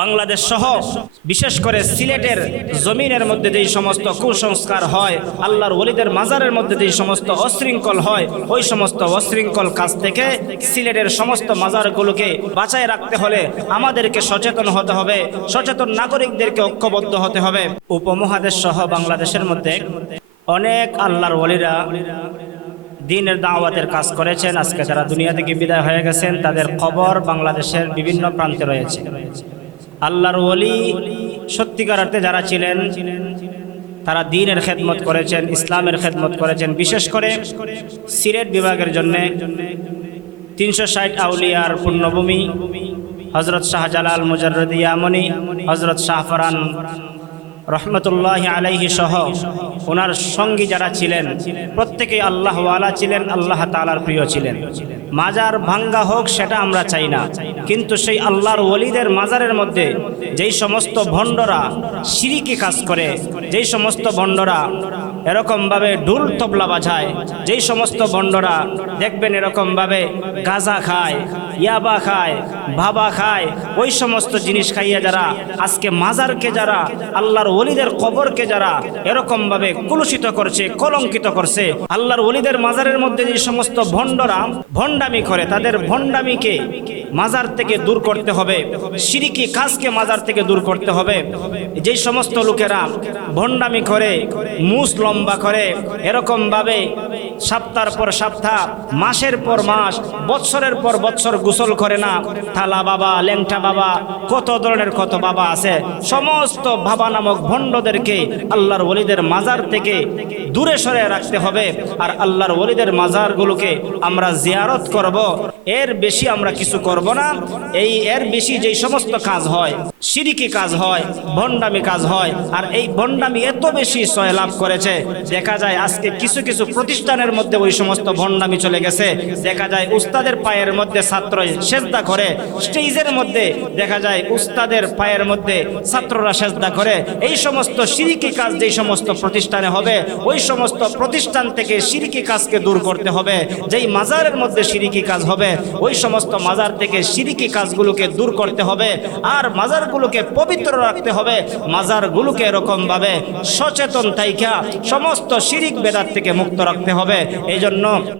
বাংলাদেশ সহ বিশেষ করে সিলেটের জমিনের মধ্যে যেই সমস্ত কুসংস্কার হয়, আল্লাহর ওলিদের মাজারের মধ্যে যেই সমস্ত অশৃঙ্খল হয়, ওই সমস্ত অশৃঙ্খল কাজ থেকে সিলেটের সমস্ত মাজারগুলোকে বাঁচায় রাখতে হলে আমাদেরকে সচেতন হতে হবে, সচেতন নাগরিকদেরকে ঐক্যবদ্ধ হতে হবে। উপমহাদেশ সহ বাংলাদেশের মধ্যে অনেক আল্লাহর ওলিরা দ্বীনের দাওয়াতের কাজ করেছেন। আজকে যারা দুনিয়া থেকে বিদায় হয়ে গেছেন তাদের কবর বাংলাদেশের বিভিন্ন প্রান্তে রয়েছে। আল্লাহর ওলি সত্যিকার অর্থে যারা ছিলেন তারা দ্বীনের খেদমত করেছেন, ইসলামের খেদমত করেছেন। বিশেষ করে সিলেট বিভাগের জন্য 360 আউলিয়ার পুণ্যভূমি হযরত শাহজালাল মুজাররদি ইয়ামানি, হযরত শাহফরান রহমতুল্লাহি আলাইহি সহ ওনার সঙ্গী যারা ছিলেন প্রত্যেকেই আল্লাহ ওয়ালা ছিলেন, আল্লাহ তাআলার প্রিয় ছিলেন। মাজার ভাঙ্গা হোক সেটা আমরা চাই না, কিন্তু সেই আল্লাহর ওলিদের মাজারের মধ্যে যেই সমস্ত ভণ্ডরা শিরকি কাজ করে, যেই সমস্ত ভণ্ডরা এরকমভাবে ঢোল তবলা বাজায়, যেই সমস্ত ভণ্ডরা দেখবেন এরকমভাবে গাঁজা খায়, ইয়াবা খায়, ভাবা খায়, ওই সমস্ত জিনিস খাইয়া যারা আজকে মাজারকে, যারা আল্লাহর ওলিদের কবরকে যারা এরকমভাবে কলুষিত করছে, কলঙ্কিত করছে, আল্লাহর ওলিদের মাজারের মধ্যে যে সমস্ত ভণ্ডরা ভণ্ডামি করে তাদের ভণ্ডামিকে মাজার থেকে দূর করতে হবে, শিরকি কাজকে মাজার থেকে দূর করতে হবে। যেই সমস্ত লোকেরা ভণ্ডামি করে, মুস লম্বা করে, এরকমভাবে সপ্তাহের পর সপ্তাহ, মাসের পর মাস, বৎসরের পর বৎসর গোসল করে না, থালা বাবা, ল্যাংটা বাবা, কত ধরনের কত বাবা আছে, সমস্ত বাবা নামক ভণ্ডদেরকে আল্লাহর ওলিদের মাজার থেকে দূরে সরে রাখতে হবে। আর আল্লাহর ওলিদের মাজারগুলোকে আমরা জিয়ারত করব, এর বেশি আমরা কিছু করব না। এর বেশি যেই সমস্ত কাজ হয়, শিরকি কাজ হয়, ভণ্ডামি কাজ হয়, আর এই ভণ্ডামি এত বেশি সয়লাভ করেছে, দেখা যায় আজকে কিছু কিছু প্রতিষ্ঠানের মধ্যে ওই সমস্ত ভণ্ডামি চলে গেছে। দেখা যায় উস্তাদের পায়ের মধ্যে ছাত্র সেজদা করে, স্টেজের মধ্যে দেখা যায় উস্তাদের পায়ের মধ্যে ছাত্ররা সেজদা করে। এই সমস্ত শিরকি কাজ যেই সমস্ত প্রতিষ্ঠানে হবে, ওই সমস্ত প্রতিষ্ঠান থেকে শিরকি কাজকে দূর করতে হবে। যেই মাজারের মধ্যে শিরকি কাজ হবে, ওই সমস্ত মাজার থেকে শিরকি কাজগুলোকে দূর করতে হবে, আর মাজারগুলোকে পবিত্র রাখতে হবে। মাজারগুলোকে এরকমভাবে সচেতন থাইকা সমস্ত শিরিক বেদাত থেকে মুক্ত রাখতে হবে। এই জন্য